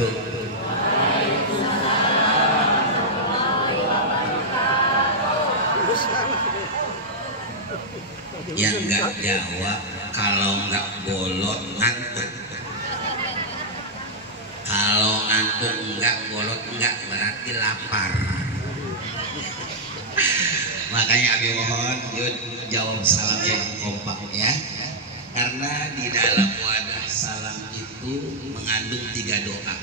wabarakatuh. Yang nggak jawab kalau nggak bolot ngantuk. Kalau ngantuk enggak, bolot enggak, berarti lapar. Makanya Abi mohon Yud jawab salam yang kompak ya. Karena di dalam wadah salam itu mengandung 3 doa.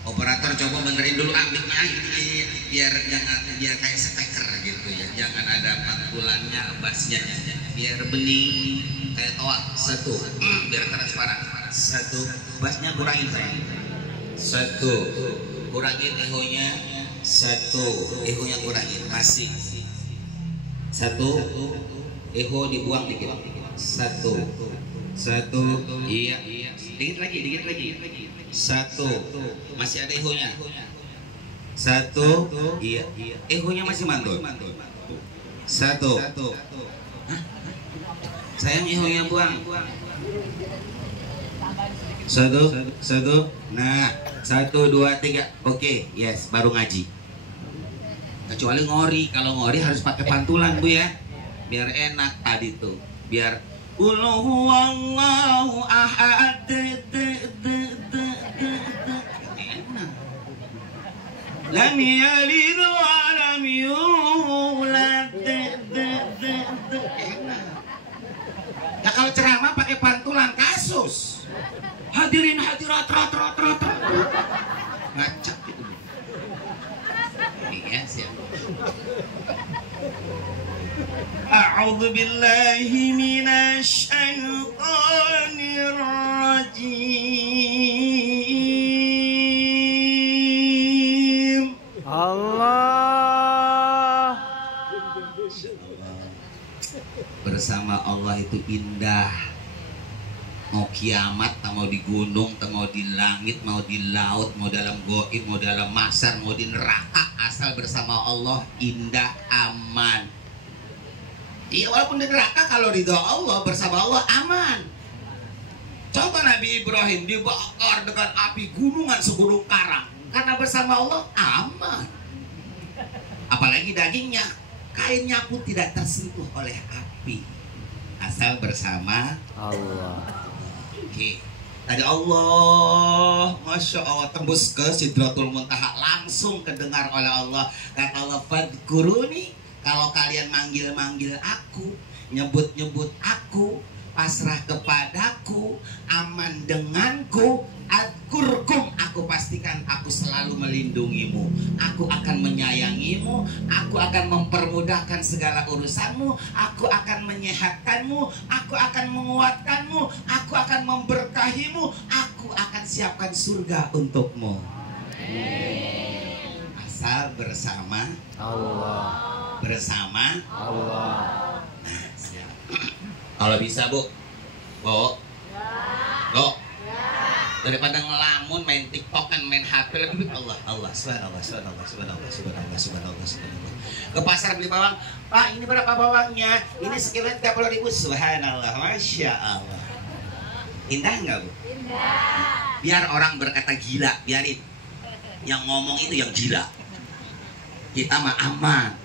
Operator coba benerin dulu amiknya biar kayak speaker gitu ya. Jangan ada pantulannya, bassnya, biar bening kayak toa. 1 biar transparan. 1 bassnya kurangin saya. 1 kurangin ehonya. 1 ehonya kurangin, masih 1 eho dibuang dikit. 1 iya dikit lagi 1 masih ada ehonya. 1 iya ehonya masih mantul. 1 sayang ehonya buang. 1 nah 1 2 3 oke yes baru ngaji. Kecuali ngori, kalau ngori harus pakai pantulan Bu ya, biar enak tadi tuh, biar Qul huwallahu ahad enak. Lam yalid wa lam yulad enak. Ya kalau ceramah pakai pantulan kasus. Hadirin hadirat rat ngacak gitu. Iya siap. A'udzu billahi minasy syaithanir rajim. Allah. Bersama Allah itu indah. Mau kiamat, mau di gunung, mau di langit, mau di laut, mau dalam goib, mau dalam mahsyar, mau di neraka, asal bersama Allah indah, aman. Iya walaupun di neraka, kalau ridho Allah bersama Allah aman. Coba Nabi Ibrahim dibakar dengan api gunungan segunung karang, karena bersama Allah aman. Apalagi dagingnya, kainnya pun tidak tersentuh oleh api, asal bersama Allah. Oke. Tadi Allah, Masya Allah, tembus ke Sidratul Muntaha, langsung kedengar oleh Allah. Kata Allah, fadkuruni, kalau kalian manggil-manggil aku, nyebut-nyebut aku, pasrah kepadaku, aman denganku, adkurkum, aku pastikan aku selalu melindungimu, aku akan menyayangimu, aku akan mempermudahkan segala urusanmu, aku akan menyehatkanmu, aku akan menguatkanmu, aku akan memberkahimu, aku akan siapkan surga untukmu. Asal bersama Allah. Bersama Allah. Nah, siap. Kalau bisa Bu, Bo, daripada ngelamun main TikTokan, main HP, lebih Allah, subhanallah. Ke pasar beli bawang, Pak ini berapa bawangnya? Ini sekilo 30.000, subhanallah, Masya Allah. Indah nggak Bu? Indah. Biar orang berkata gila, biarin. Yang ngomong itu yang gila. Kita mah aman,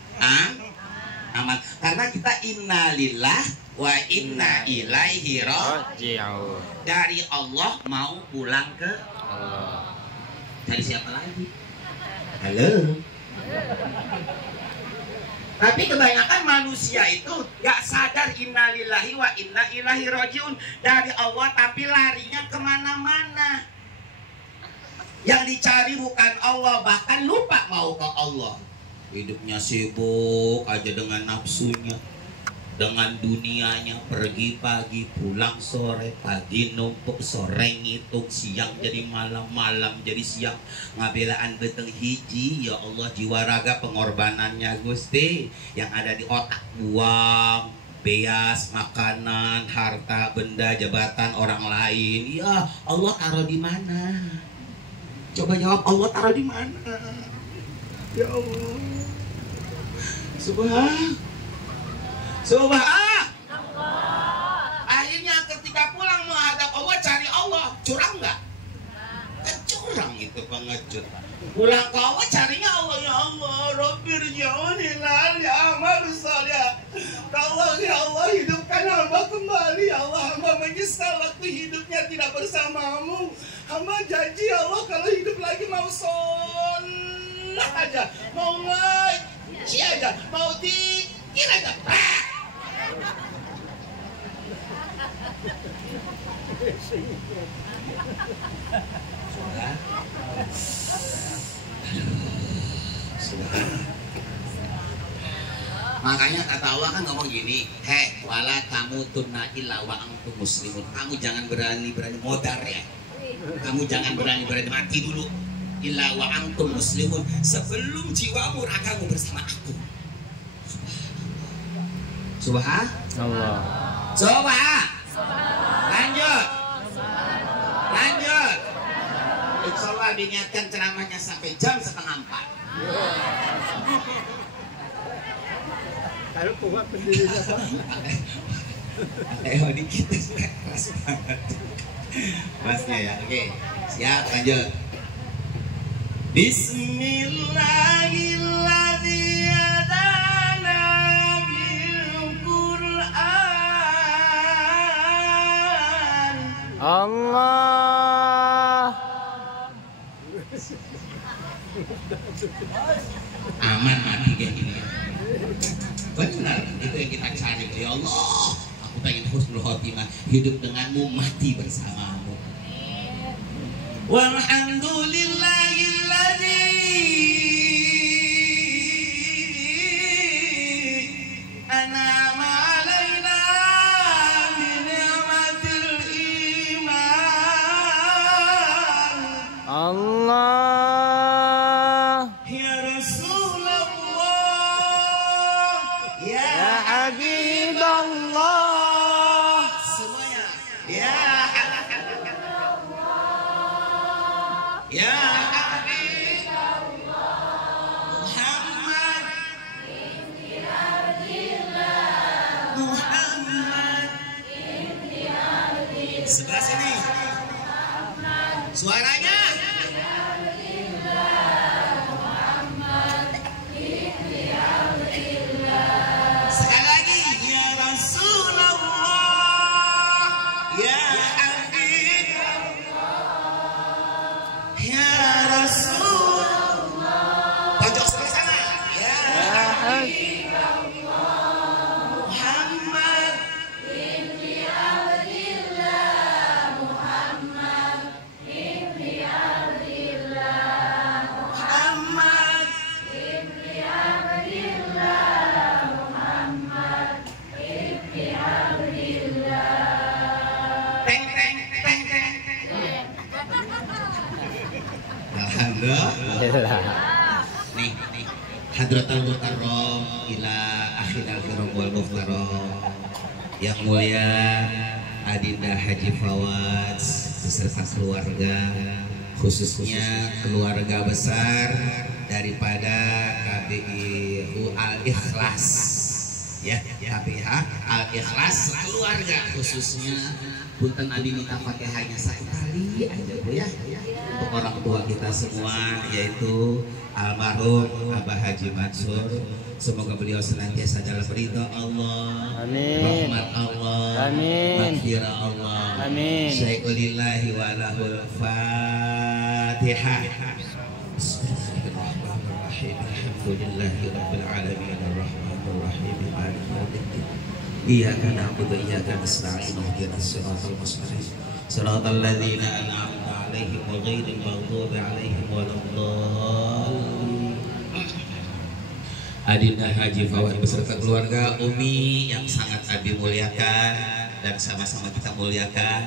aman. Karena kita innalillah wa inna ilaihi raji'un. Dari Allah mau pulang ke Allah. Dari siapa lagi? Halo. Tapi kebanyakan manusia itu gak sadar innalillahi wa inna ilaihi raji'un, dari Allah, tapi larinya kemana-mana. Yang dicari bukan Allah, bahkan lupa mau ke Allah. Hidupnya sibuk aja dengan nafsunya, dengan dunianya, pergi pagi, pulang sore, pagi numpuk, sore ngitung, siang jadi malam, malam jadi siang, ngabelaan beteng hiji, ya Allah, jiwa raga pengorbanannya Gusti, yang ada di otak buang, beas, makanan, harta, benda, jabatan orang lain. Ya Allah taruh di mana? Coba jawab, Allah taruh di mana? Ya Allah, Subhan. Akhirnya ketika pulang menghadap Allah, cari Allah, curang nggak? Curang. ngecut. Pulang kau carinya Allah, ya Allah, Rabbirji'uni la'alli a'malu shalihan. Allah, ya Allah, hidupkan hamba kembali, ya Allah. Hamba menyesal waktu hidupnya tidak bersamamu. Hamba janji, ya Allah, kalau hidup lagi mau sholat aja, mau ngaji aja, mau dikir aja. Makanya kata Allah kan ngomong gini, wala tamutunna illa wa antum muslimun. Kamu jangan berani-berani modar ya. Kamu jangan berani-berani mati dulu. Illa wa antum muslimun, sebelum jiwamu ragamu bersama aku. Subhanallah. Coba. Lanjut. Insya Allah diingatkan ceramahnya sampai jam 3:30. Kalau kuat pendirinya Pak. Dikit keras banget. Masnya ya, oke. Siap, lanjut. Bismillahirrahmanirrahim. Allah. Aman mati kayak gini. Benar, itu yang kita cari. Ya Allah, aku pengen husnul khotimah, hidup denganmu, mati bersamamu. Walhamdulillahilladzi an'ama alaina bi ni'matil iman. Allah. Ya Rasulullah, ya Habiballah. semuanya. Ya Ya Muhammad Muhammad. Sebelah sini suaranya. Sekali lagi, ya Rasulullah, ya Habib, ya Rasul. Pojok sebelah sana. Ya Habib Muhammad. Muhammad. Teng teng teng teng. Alhamdulillah. Nih, Hadratul Mukarram ila akhiril kiram wal muhtaram. Yang mulia Adinda Haji Fawaz beserta keluarga, khususnya keluarga besar daripada KBI Al-Ikhlas. Ya, KBH Al-Ikhlas keluarga khususnya. Punten Adi minta Fatihahnya satu kali aja Bu ya, untuk orang tua kita semua, yaitu almarhum Abah Haji Mansur. Semoga beliau senantiasa dalam ridha Allah, Amin. rahmat Allah, Amin. maghfirah Allah. Amin. Syai'ulillahi wa lahul Fatihah. Bismillahirrahmanirrahim. Alhamdulillahi rabbil alamin arrahmanir rahim maliki yaumiddin. Iyyaka na'budu wa iyyaka nasta'in ihdinas siratal mustaqim siratal ladzina an'amta 'alaihim ghairil maghdubi 'alaihim waladdallin. Adinda Haji Fawaz beserta keluarga, Umi yang sangat Abi muliakan dan sama-sama kita muliakan.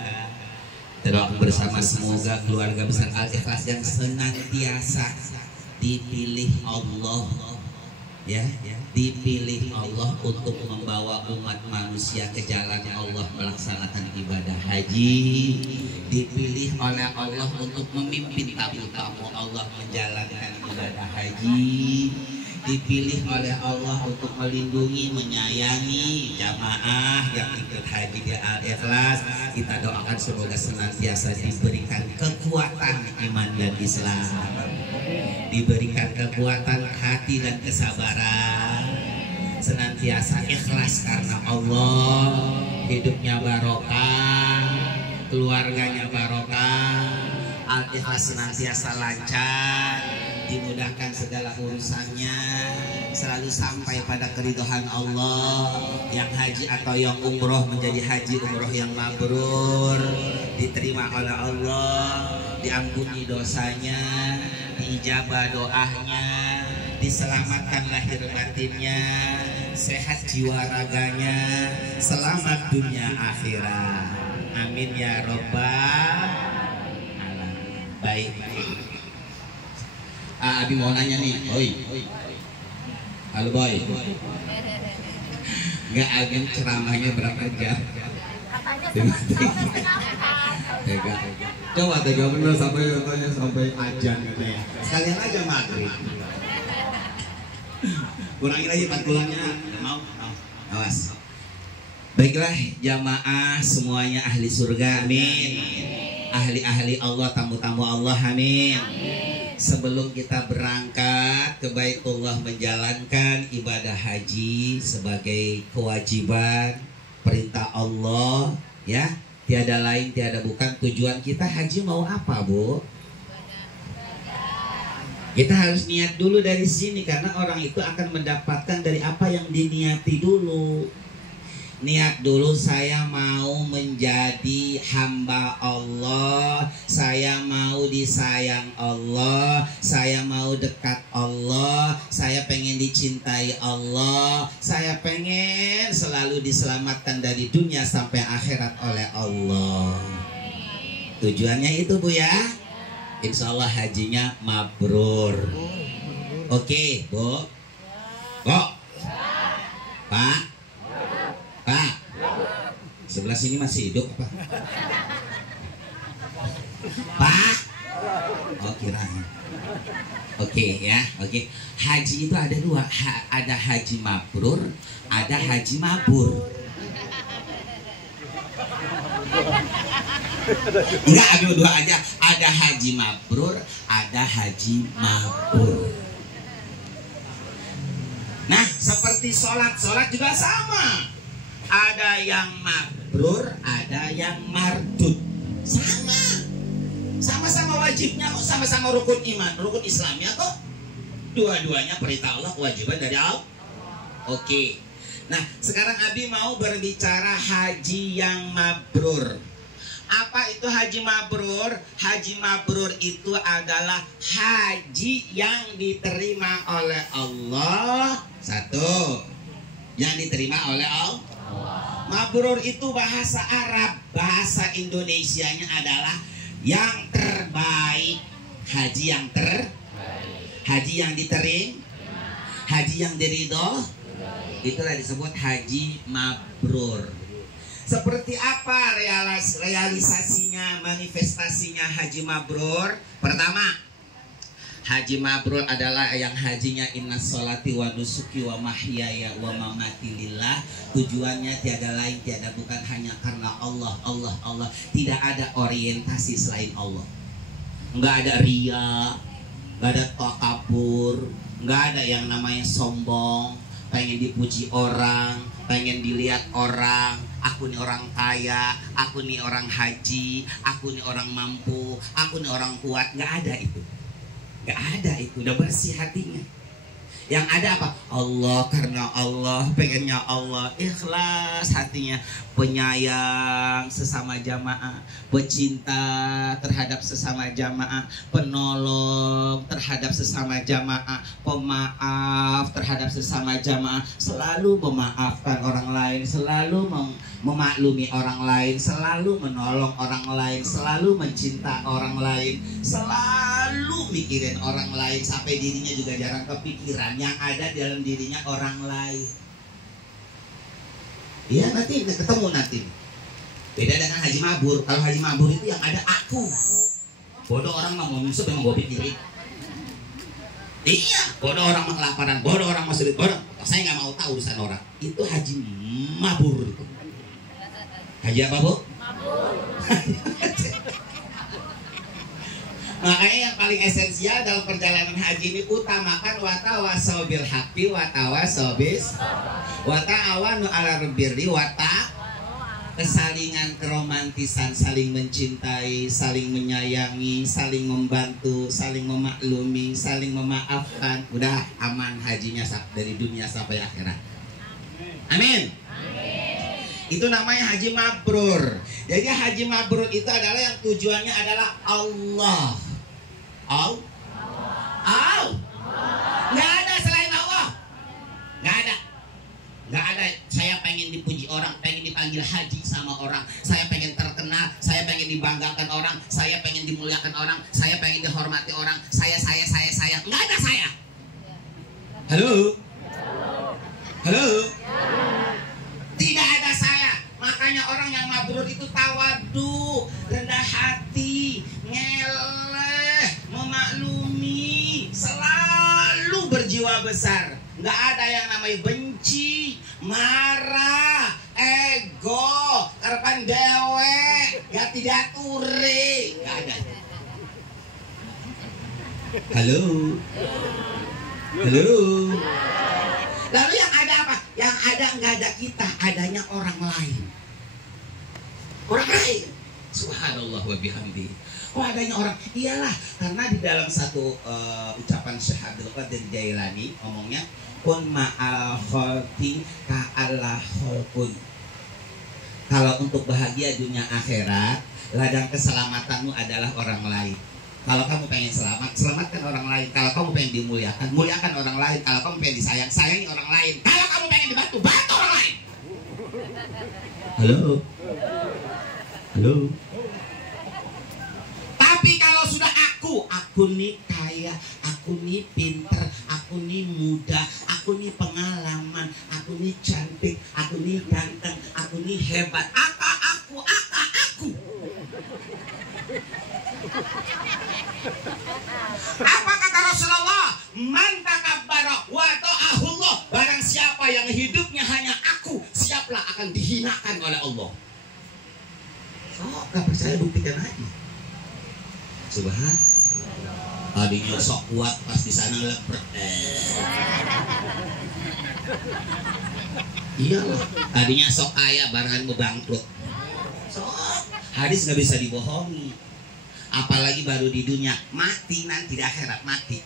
Doakan bersama semoga keluarga besar Al-Ikhlas yang senantiasa dipilih Allah, ya, dipilih Allah untuk membawa umat manusia ke jalan Allah melaksanakan ibadah haji, dipilih oleh Allah untuk memimpin tamu-tamu Allah menjalankan ibadah haji, dipilih oleh Allah untuk melindungi, menyayangi jamaah yang ikut haji di Al-Ikhlas. Kita doakan semoga senantiasa diberikan kekuatan iman dan Islam, diberikan kekuatan hati dan kesabaran, senantiasa ikhlas karena Allah, hidupnya barokah, keluarganya barokah, Al-Ikhlas senantiasa lancar, dimudahkan segala urusannya, selalu sampai pada keridhaan Allah. Yang haji atau yang umroh menjadi haji umroh yang mabrur, diterima oleh Allah, diampuni dosanya, diijabah doanya, diselamatkan lahir batinnya, sehat jiwa raganya, selamat dunia akhirat. Amin ya robbal alamin. Baik. Abi mau nanya nih, Boy. Halo Boy. Nggak, Abi ceramahnya berapa jam? Tega. Coba tega bener sampai ajan gitu ya. Sekalian aja maghrib. Kurangin aja 40-nya. Mau? Awas. Baiklah jamaah semuanya ahli surga, amin. Ahli-ahli Allah, tamu-tamu Allah, amin. Sebelum kita berangkat ke Baitullah menjalankan ibadah haji sebagai kewajiban perintah Allah, ya, tiada lain tiada bukan. Tujuan kita haji mau apa, Bu? Kita harus niat dulu dari sini, karena orang itu akan mendapatkan dari apa yang diniati dulu. Niat dulu, saya mau menjadi hamba Allah, saya mau disayang Allah, saya mau dekat Allah, saya pengen dicintai Allah, saya pengen selalu diselamatkan dari dunia sampai akhirat oleh Allah. Tujuannya itu, Bu, ya. Insya Allah hajinya mabrur. Oke, Bu. Bu. Pak. Pak, sebelah sini masih hidup apa? Pak? Oh, kirain. Oke ya, oke. Haji itu ada dua, ada haji mabrur, ada haji mabur. Enggak, ada dua aja. Ada haji mabrur, ada haji mabur. Nah, seperti sholat juga sama. Ada yang mabrur, ada yang mardud. Sama-sama wajibnya kok, sama-sama rukun iman, rukun Islamnya kok. Dua-duanya perintah Allah, kewajiban dari Allah. Oke. Nah, sekarang Abi mau berbicara haji yang mabrur. Apa itu haji mabrur? Haji mabrur itu adalah haji yang diterima oleh Allah. Satu, yang diterima oleh Allah. Mabrur itu bahasa Arab, bahasa Indonesianya adalah yang terbaik. Haji yang terbaik, haji yang diterima, haji yang diridho, itulah disebut haji mabrur. Seperti apa realisasinya, manifestasinya haji mabrur? Pertama, haji mabrur adalah yang hajinya inna sholati wa nusuki wa mahyaya wa mamati lillah. Tujuannya tiada lain tiada bukan hanya karena Allah, Allah, Allah. Tidak ada orientasi selain Allah. Enggak ada ria, enggak ada takabur, enggak ada yang namanya sombong, pengen dipuji orang, pengen dilihat orang. Aku nih orang kaya, aku nih orang haji, aku nih orang mampu, aku nih orang kuat. Enggak ada itu. Gak ada itu, udah bersih hatinya. Yang ada apa? Allah, karena Allah, pengennya Allah, ikhlas hatinya, penyayang sesama jamaah, pecinta terhadap sesama jamaah, penolong terhadap sesama jamaah, pemaaf terhadap sesama jamaah, selalu memaafkan orang lain, selalu memaklumi orang lain, selalu menolong orang lain, selalu mencinta orang lain, selalu mikirin orang lain, sampai dirinya juga jarang kepikiran. Yang ada dalam dirinya orang lain. Iya, nanti ketemu nanti. Beda dengan haji mabur. Kalau haji mabur itu yang ada aku. Bodoh orang mau musuh memang gue pikirin. Iya, bodoh orang mah kelaparan, bodoh orang mah sulit, bodoh. Saya nggak mau tahu urusan orang. Itu haji mabur itu. Haji apa, Bu? Mabur. Makanya yang paling esensial dalam perjalanan haji ini utamakan watawasau bil haqqi watawasau bis wata'awanu 'alal birri kesalingan, keromantisan, saling mencintai, saling menyayangi, saling membantu, saling memaklumi, saling memaafkan. Udah aman hajinya dari dunia sampai akhirat. Amin. Itu namanya haji mabrur. Jadi haji mabrur itu adalah yang tujuannya adalah Allah. Nggak ada selain Allah. Nggak ada. Saya pengen dipuji orang, pengen dipanggil haji sama orang, saya pengen terkenal, saya pengen dibanggakan orang, saya pengen dimuliakan orang, saya pengen dihormati orang, saya. Nggak ada saya. Halo. Tidak ada saya. Makanya orang yang mabrur itu tawadu, rendah hati, ngeleh, memaklumi, selalu berjiwa besar. Nggak ada yang namanya benci, marah, ego, karepan dewe, ya tidak turi. Nggak ada. Halo. Lalu yang ada apa? Yang ada nggak ada kita, adanya orang lain. Subhanallah wa bihamdi. Oh, adanya orang. Iyalah, karena di dalam satu ucapan Syekh Abdul Qadir Jailani ngomongnya kun ma'al kholqi ka'allah kholqun. Kalau untuk bahagia dunia akhirat, ladang keselamatanmu adalah orang lain. Kalau kamu pengen selamat, selamatkan orang lain. Kalau kamu pengen dimuliakan, muliakan orang lain. Kalau kamu pengen disayang, sayangi orang lain. Kalau kamu pengen dibantu, bantu orang lain. Halo. Tapi kalau sudah aku nih kaya, aku nih pinter, aku nih muda, aku nih pengalaman, aku nih cantik, aku nih ganteng, aku nih hebat. Aku. Apa kata Rasulullah? Man takabbara wa ta'ahullah. Barang siapa yang hidupnya hanya aku, siaplah akan dihinakan oleh Allah. Oh, gak percaya buktikan aja. Subhan. Tadinya sok kuat pas di sana lepret. Iyalah. Tadinya sok kaya barangan bangkrut. Hadis nggak bisa dibohongi. Apalagi baru di dunia, mati nanti di akhirat mati.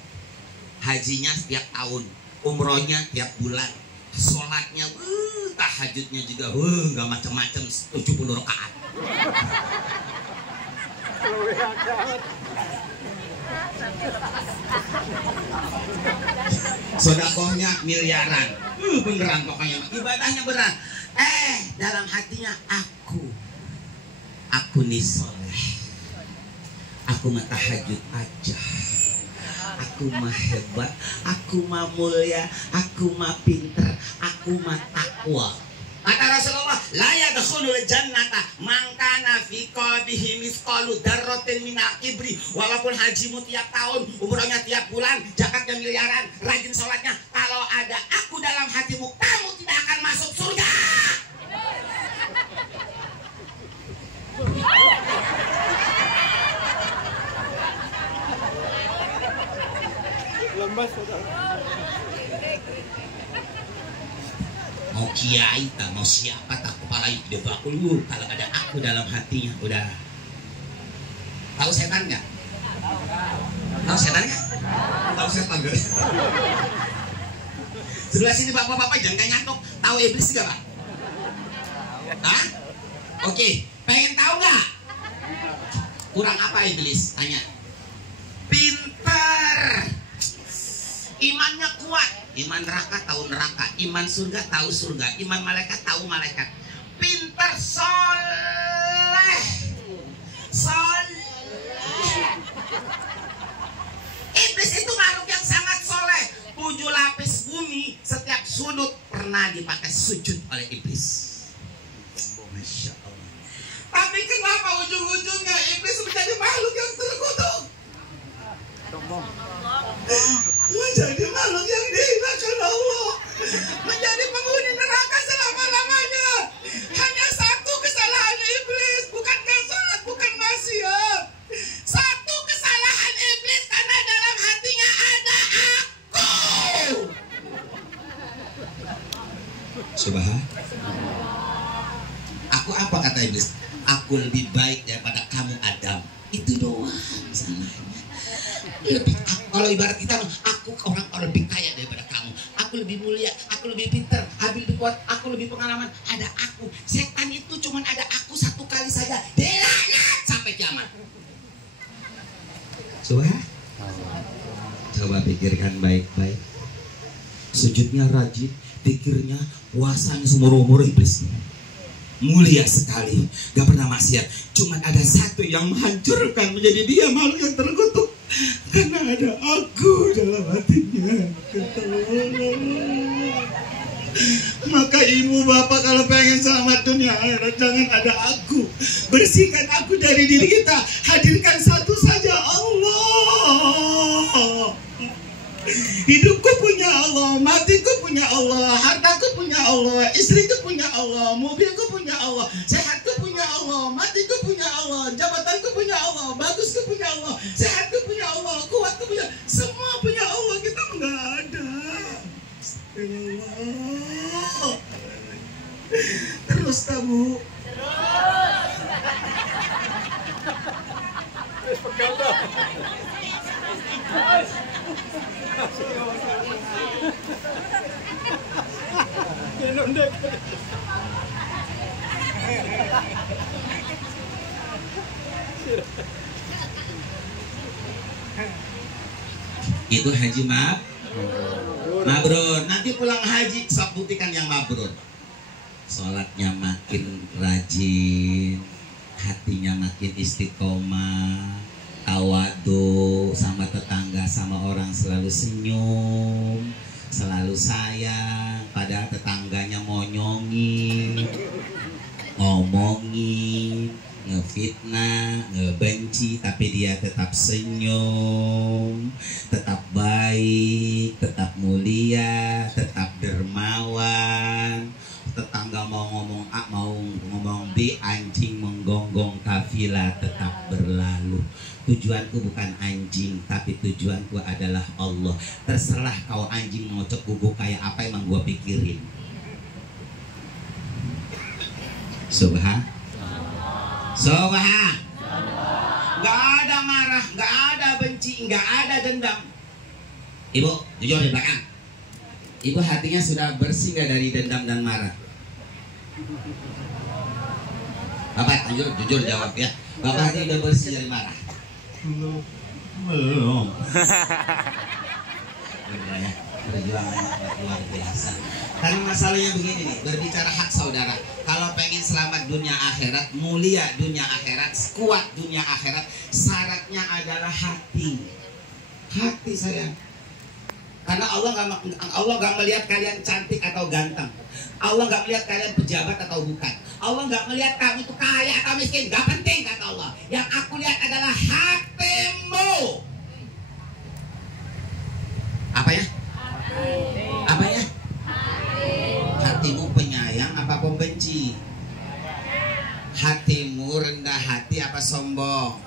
Hajinya setiap tahun, umrohnya tiap bulan, sholatnya, tahajudnya juga, nggak macam-macam 70 rakaat. Sodakohnya miliaran, beneran pokoknya, ibadahnya beneran. Dalam hatinya aku nih soleh, aku mah tahajud aja, aku mah hebat, aku mah mulia, aku mah pinter, aku mah takwa. Kata Rasulullah, la yadkhulul jannata man kana fi qalbihi mithqalu dzarratin minal kibri. Walaupun hajimu tiap tahun, umrohnya tiap bulan, zakatnya miliaran, rajin sholatnya, kalau ada aku dalam hatimu, kamu tidak akan masuk surga. Mau kiai tak mau siapa tak kepala itu dulu. Kalau ada aku dalam hatinya udah. Tahu setan nggak? Tahu setan nggak? Tahu setan nggak? Sebelah sini bapak-bapak jangan kayak ngantuk. Tahu iblis nggak, Pak? Hah? Oke, pengen tahu nggak? Kurang apa iblis? Tanya. Pinter. Imannya kuat, iman neraka tahu neraka, iman surga tahu surga, iman malaikat tahu malaikat. Pintar, soleh. Iblis itu makhluk yang sangat soleh. 7 lapis bumi, setiap sudut pernah dipakai sujud oleh iblis. Masya Allah. Tapi kenapa ujung-ujungnya iblis menjadi makhluk yang terkutuk? kata iblis, aku lebih baik daripada kamu Adam. Itu doang salahnya. Kalau ibarat kita, aku orang lebih kaya daripada kamu, aku lebih mulia, aku lebih pintar, aku lebih kuat, aku lebih pengalaman. Ada aku. Setan itu cuman ada aku satu kali saja, dilaknat sampai kiamat. Coba pikirkan baik-baik. Sujudnya rajin, pikirnya, puasanya seumur-umur iblis. Mulia sekali, gak pernah maksiat. Cuman ada satu yang menghancurkan, menjadi dia makhluk yang terkutuk. Karena ada aku dalam hatinya. Maka ibu bapak kalau pengen selamat dunia akhirat, jangan ada aku. Bersihkan aku dari diri kita. Hadirkan satu saja, Allah. Hidupku punya Allah, matiku punya Allah, hartaku punya Allah, istriku punya Allah, mobilku punya Allah, sehatku punya Allah, matiku punya Allah, jabatanku punya Allah, bagusku punya Allah, sehatku punya Allah, kuatku punya, semua punya Allah. Kita enggak ada. Allah. Terus kamu. Itu haji mabrur. Nanti pulang haji sok buktikan yang mabrur. Sholatnya makin rajin, hatinya makin istiqomah, tawadu, sama tetangga sama orang selalu senyum, selalu sayang. Padahal tetangganya monyongin, ngomongin, ngefitnah, ngebenci, tapi dia tetap senyum, tetap baik, tetap mulia, tetap dermawan. Tetangga mau ngomong A, mau ngomong B, anjing menggonggong kafilah tetap berlalu. Tujuanku bukan anjing, tapi tujuanku adalah Allah. Terserah kau anjing ngocok guguk kayak apa, emang gua pikirin. Subhan. Gak ada marah, gak ada benci, gak ada dendam. Ibu, jujur di belakang. Ibu hatinya sudah bersih gak dari dendam dan marah? Bapak jujur jawab ya. Bapak hati udah bersih dari marah? Belum. Ya, perjuangan luar biasa. Karena masalahnya begini nih, berbicara hak saudara. Kalau pengen selamat dunia akhirat, mulia dunia akhirat, kuat dunia akhirat, syaratnya adalah hati. Hati sayang. Karena Allah nggak melihat kalian cantik atau ganteng. Allah nggak melihat kalian pejabat atau bukan. Allah nggak melihat kamu itu kaya atau miskin. Gak penting kata Allah. Yang aku lihat adalah hatimu. Apa ya? Apa ya? Hatimu penyayang apa pembenci? Hatimu rendah hati apa sombong?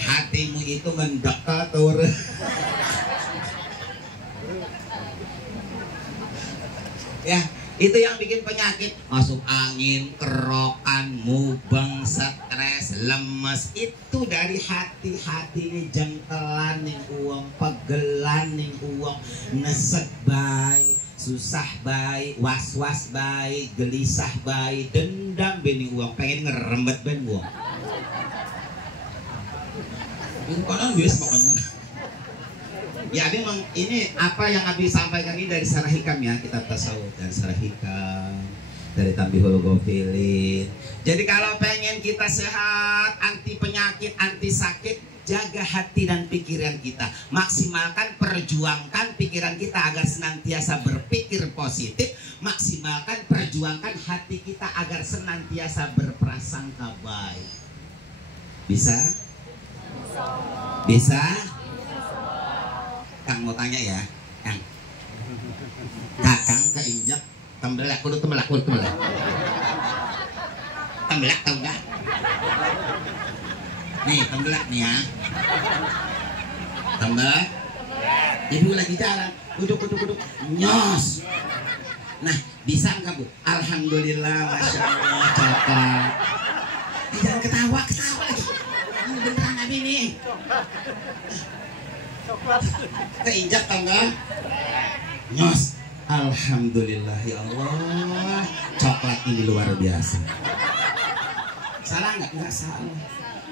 Hatimu itu mendektatur. Ya, itu yang bikin penyakit, masuk angin, kerokan, mubeng, stres, lemes. Itu dari hati-hati ini jengkelan ning uang, pegelan ning uang, nesek baik, susah baik, was-was baik, gelisah baik, dendam bening uang, pengen ngerembet ben uang. Ini konon biasa mana? Ya, memang ini apa yang Abi sampaikan ini dari Sarah Hikam ya, kitab tasawuf dari Sarah Hikam, dari Tambihul Ghafilin. Jadi kalau pengen kita sehat, anti penyakit, anti sakit, jaga hati dan pikiran kita. Maksimalkan, perjuangkan pikiran kita agar senantiasa berpikir positif. Maksimalkan, perjuangkan hati kita agar senantiasa berprasangka baik. Bisa? Bisa? Kang mau tanya ya, Kang. Kakang keinjak tembelak, kudu tembelak. Tembelak tau gak? Nih tembelak nih ya. Tembelak. Ibu lagi jalan, duduk. Nyos. Nah, Bisa nggak Bu? Alhamdulillah, masya Allah, coklat. Jangan ketawa lagi. Ini beneran Abi nih. Coklat. Keinjak tangga. Nyos. Alhamdulillah ya Allah. Coklat ini luar biasa. Salah nggak? Nggak salah.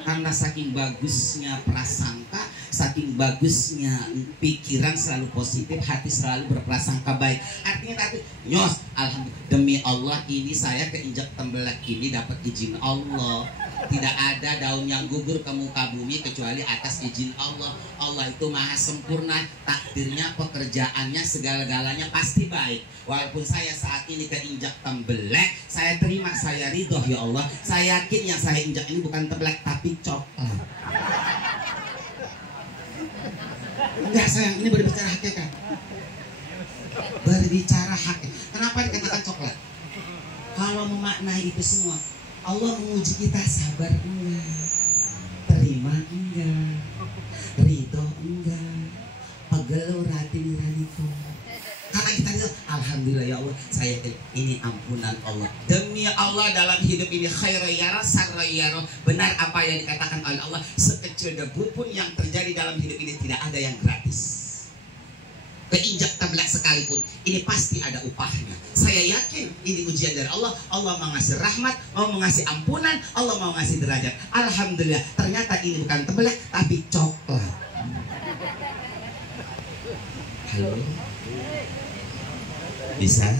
Karena saking bagusnya prasangka, saking bagusnya pikiran selalu positif, hati selalu berprasangka baik. Artinya tadi, nyos, alhamdulillah, demi Allah ini saya keinjak tembelak ini dapat izin Allah. Tidak ada daun yang gugur ke muka bumi kecuali atas izin Allah. Allah itu maha sempurna, takdirnya, pekerjaannya, segala-galanya pasti baik. Walaupun saya saat ini keinjak tembelak, saya terima, saya ridho ya Allah. Saya yakin yang saya injak ini bukan tembelak tapi coklat. Enggak sayang, ini berbicara hakikat. Berbicara hakikat. Kenapa dikatakan coklat? Kalau memaknai itu semua, Allah menguji kita, sabar enggak, terima enggak, ridho enggak, pegel ratin radiko. Karena kita lihat, alhamdulillah ya Allah, saya ini ampunan Allah. Demi Allah dalam hidup ini khairayara sarayara. Benar apa yang dikatakan oleh Allah, sekecil debu pun yang terjadi dalam hidup ini tidak ada yang gratis. Keinjak tembelak sekalipun, ini pasti ada upahnya. Saya yakin ini ujian dari Allah. Allah mau ngasih rahmat, mau ngasih ampunan, Allah mau ngasih derajat. Alhamdulillah, ternyata ini bukan tembelak tapi coklat. Halo? Bisa?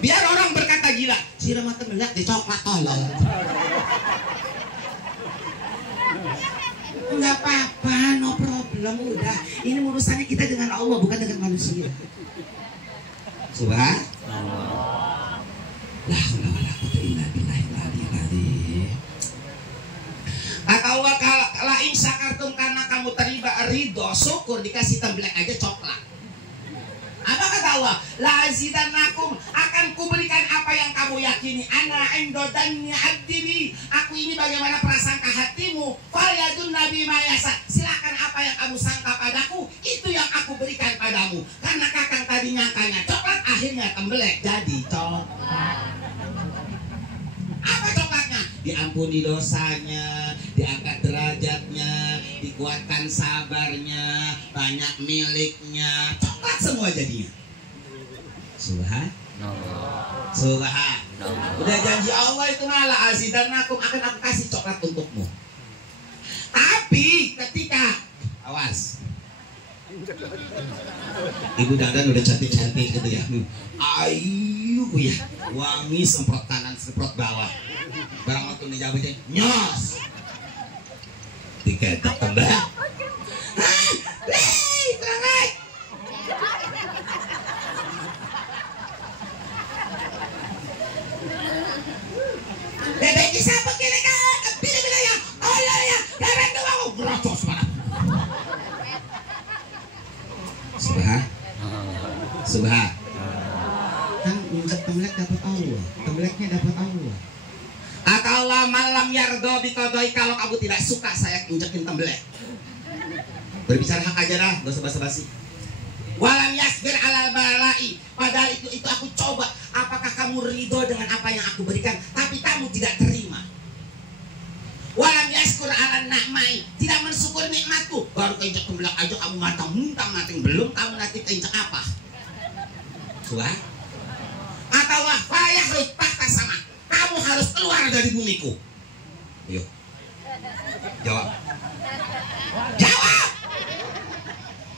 Biar orang berkata gila, si Rama tembelak di coklat tolong. Enggak apa-apa, no problem, udah. Ini urusannya kita dengan Allah, bukan dengan manusia. Subhanallah. La haula wala quwwata illa billahil aliyyil azim. Atau la in syakartum, karena kamu terima ridho, syukur, dikasih tembelak aja coklat. Apa kata Allah? La azidannakum, akan kuberikan apa yang kamu yakini. Ana indodanni abdini, aku ini bagaimana prasangka hatimu. Falyadun nabi mayasa, silakan apa yang kamu sangka padaku, itu yang aku berikan padamu. Karena kakang tadi nyangkanya coklat, akhirnya tembelak jadi coklat. Apa coklatnya? Diampuni dosanya, diangkat derajatnya, dikuatkan sabarnya, banyak miliknya, coklat semua jadinya. Subhanallah. Subhanallah. Udah janji Allah itu malah azidannakum, akan aku kasih coklat untukmu. Tapi ketika awas, Ibu Dadan udah cantik-cantik gitu ya. Ayu ya, wangi, semprot kanan, semprot bawah. Barang waktu dijawabnya nyos. Tiket tembak. Terang. Bebek siapa kira kan? Pilih ya. Oh ya, garang doang grocos mana. Subhan. Kan injak tembelak dapat Allah, tembelaknya dapat Allah. Kata Allah, malam yardo bikodoi, kalau kamu tidak suka saya injakin tembelak. Berbicara hak aja dah, gak usah basa-basi. Walam yasbir alal balai, padahal itu aku coba. Apakah kamu ridho dengan apa yang aku berikan, tapi kamu tidak terima. Walam yaskur ala nakmai, tidak mensyukur nikmatku. Baru keinjak tembelak aja kamu muntang nating, belum kamu nanti keinjak apa? Suah? Atau wahfayah tahta sama, kamu harus keluar dari bumiku. Ayo, jawab. Jawab.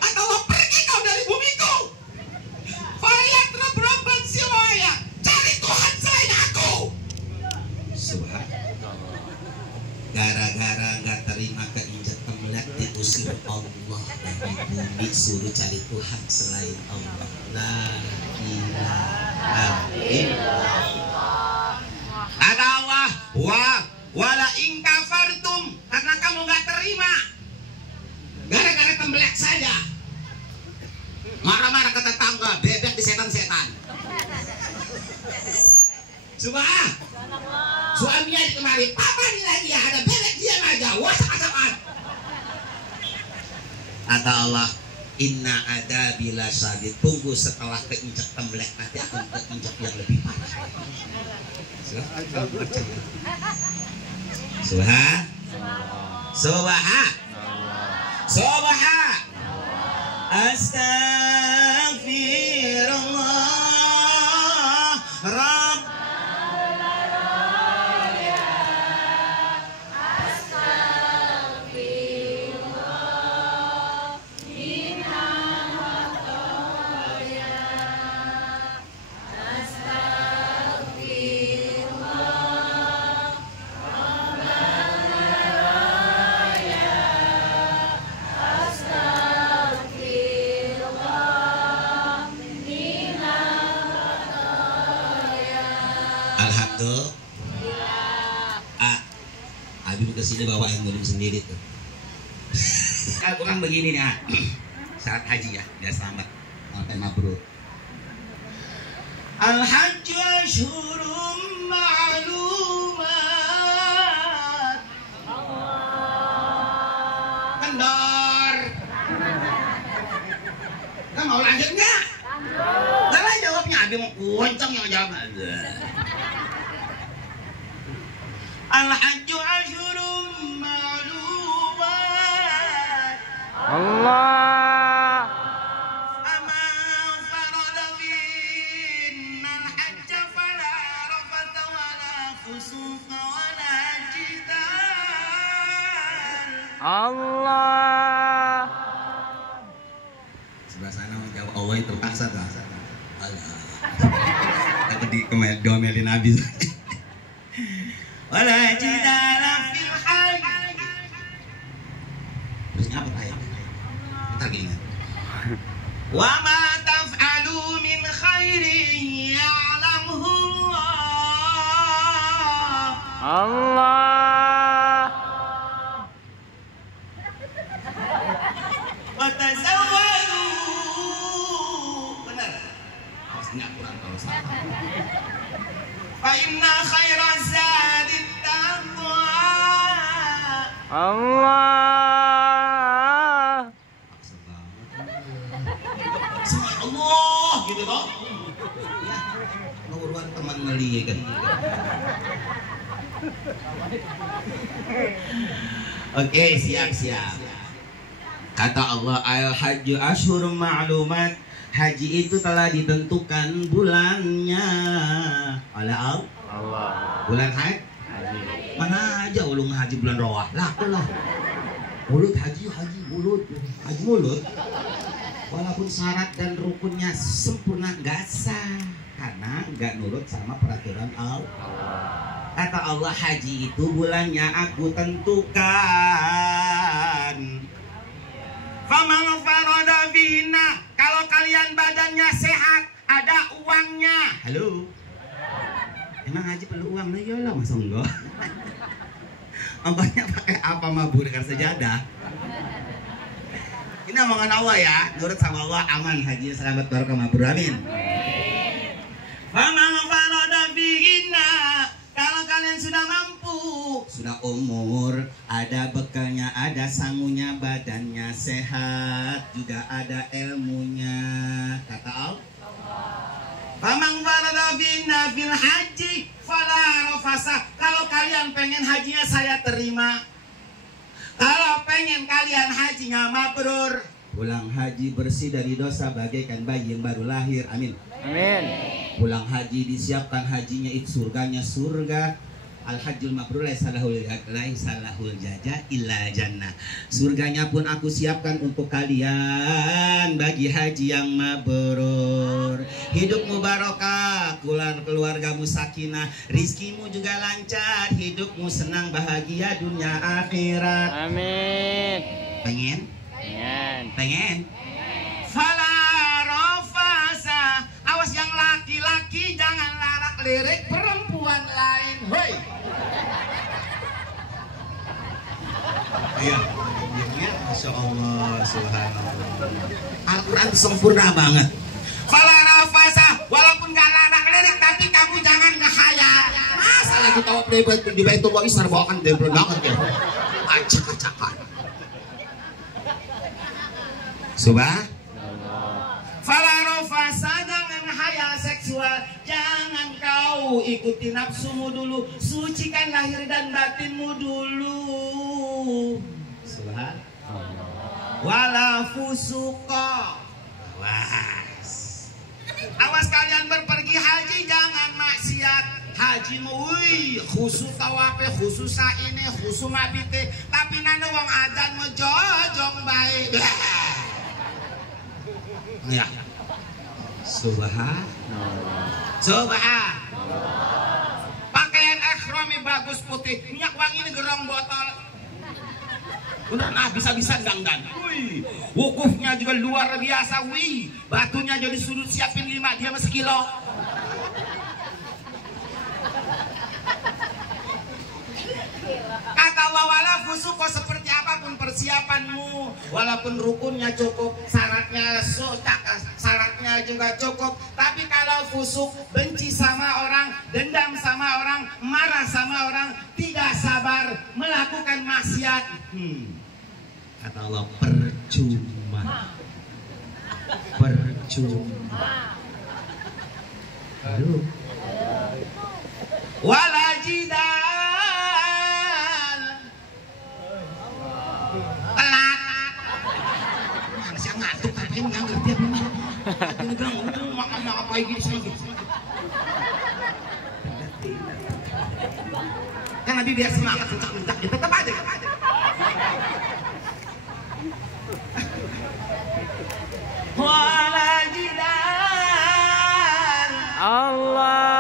Atau pergi kau dari bumiku. Fayat rabban siwaya, cari Tuhan selain aku. Suah? Gara-gara nggak terima keinjak tembelak, diusir Allah dari bumi, suruh cari Tuhan selain Allah. La ilaha illallah. Kata Allah, wala in kafartum, karena kamu nggak terima, gara-gara tembelak saja, marah-marah ke tetangga, bebek di setan-setan. Subah, suaminya di kemari, papa ini lagi ya, ada bebek, diam aja, wasak-wasakan. Kata Allah, Inna ada bila sadid. Tunggu setelah keinjak temblek nanti akan keinjak yang lebih parah. Subhan. Subhan. Subhan. Astaghfirullah Rabb. Abi kesini bawa yang minum sendiri tuh. Kurang begini nih, syarat haji ya, biar selamat, sampai mabrur. Al-hajju asyhurum ma'lumat. Kendor. Kamu mau lanjut nggak? Kalau jawabnya Abi mau kuncang yang jawab. Al-hajju asyhurum ma'lumat. Allah. Ama farada finnal hajja fala rafatha wala fusuqa wala jidal. Allah. Sebelah sana menjawab Allah itu terpaksa tak? Allah. Aku diomelin Nabi. Wala jidala fil hajj. Terusnya apa ayat? Bentar gini. Wa ma taf'alu min khairin ya'lamuhu Allah. Allah. Wa tazawwadu. Benar. Awasnya kurang kalau salah. Fa inna khairaz zadi taqwa. Allah. Semua Allah gitu toh. Ya, nuruan teman ngeli kan. Oke, siap. Kata Allah, al-hajju asyhurum ma'lumat. Haji itu telah ditentukan bulannya oleh Allah. Bulan haji. Mana aja ulung haji bulan rawah. Lah. Mulut haji mulut. Haji mulut. Walaupun syarat dan rukunnya sempurna nggak sah karena nggak nurut sama peraturan Allah. Kata Allah, haji itu bulannya aku tentukan. Faman farada bina, kalau kalian badannya sehat, ada uangnya. Halo. Emang haji perlu uang? Nah iyalah, masa enggak? Ongkosnya pakai apa? Mabur dengan sejadah. Ini omongan Allah ya, nurut sama Allah aman haji, selamat barokah mabrur, amin. Faman farada bina, kalau kalian sudah mampu, sudah umur, ada bekalnya, ada sangunya, badannya sehat, juga ada ilmunya. Kata Allah, Famang farada bina fil haji fala rafasa. Kalau kalian pengen hajinya saya terima. Kalau pengen kalian hajinya mabrur, pulang haji bersih dari dosa bagaikan bayi yang baru lahir. Amin. Amin. Pulang haji disiapkan hajinya itu surganya surga. Al-hajjul mabrur laisa lahul jaza illa jannah. Surganya pun aku siapkan untuk kalian bagi haji yang mabrur. Hidupmu barokah, keluargamu sakinah, rizkimu juga lancar, hidupmu senang bahagia dunia akhirat. Amin. Pengen? Pengen? Fala rafasa. Awas yang laki-laki jangan larak-lirik perempuan lain. Hoi. Iya. Masya Allah, subhanallah. Al-Quran sempurna banget. Fala rafasa, walaupun gak larak-lirik, tapi kamu jangan ngehayal. Masa lagi tahu di Baitullah Isar bawakan demplon banget ya. Acak-acakan. Subah. dulu, ikuti nafsumu dulu, sucikan lahir dan batinmu dulu. Subhanallah. Wala fusuqa. Awas kalian berpergi haji jangan maksiat. Haji wih khusus tawape, khusus ini, khusus mabite, tapi nana wong adan mejojong baik. Ya. Subhanallah. Pakaian ihrami bagus putih, minyak wangi ini gerong botol. Udah nah bisa-bisa ganggan. Wih, wukufnya juga luar biasa. Wih, batunya jadi sudut siapin 5, dia masih kilo. Kata Allah wala fusuko, seperti apapun persiapanmu, walaupun rukunnya cukup, syaratnya syaratnya juga cukup, tapi kalau fusuk, benci sama orang, dendam sama orang, marah sama orang, tidak sabar, melakukan maksiat, kata Allah percuma. Aduh. Wala jidal. Ngantuk tapi nggak ngerti apa ini. Ini bilang udah makan apa lagi sih. Kan Nabi biar semangat kencang-kencang gitu, tetap aja. Wala jidal. Allah.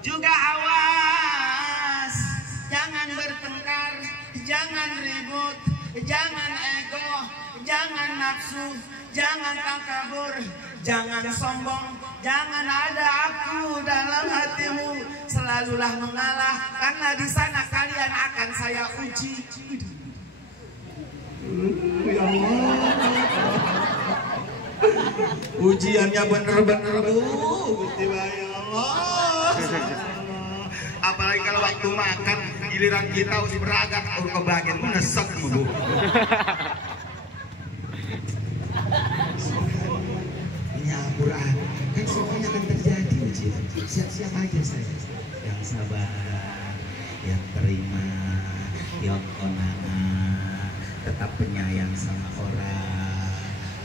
Juga awas, jangan bertengkar, jangan ribut, jangan ego, jangan nafsu, jangan takabur, jangan sombong, jangan ada aku dalam hatimu. Selalulah mengalah, karena di sana kalian akan saya uji. Ya Allah. Ujiannya bener-bener Gusti ya Allah. Apalagi kalau waktu makan giliran kita harus beragam kebagian menesek Bu. Ini Al-Quran kan semuanya akan terjadi ujian. Siap-siap aja saya. Yang sabar, yang terima, yang kona'ah, tetap penyayang sama orang.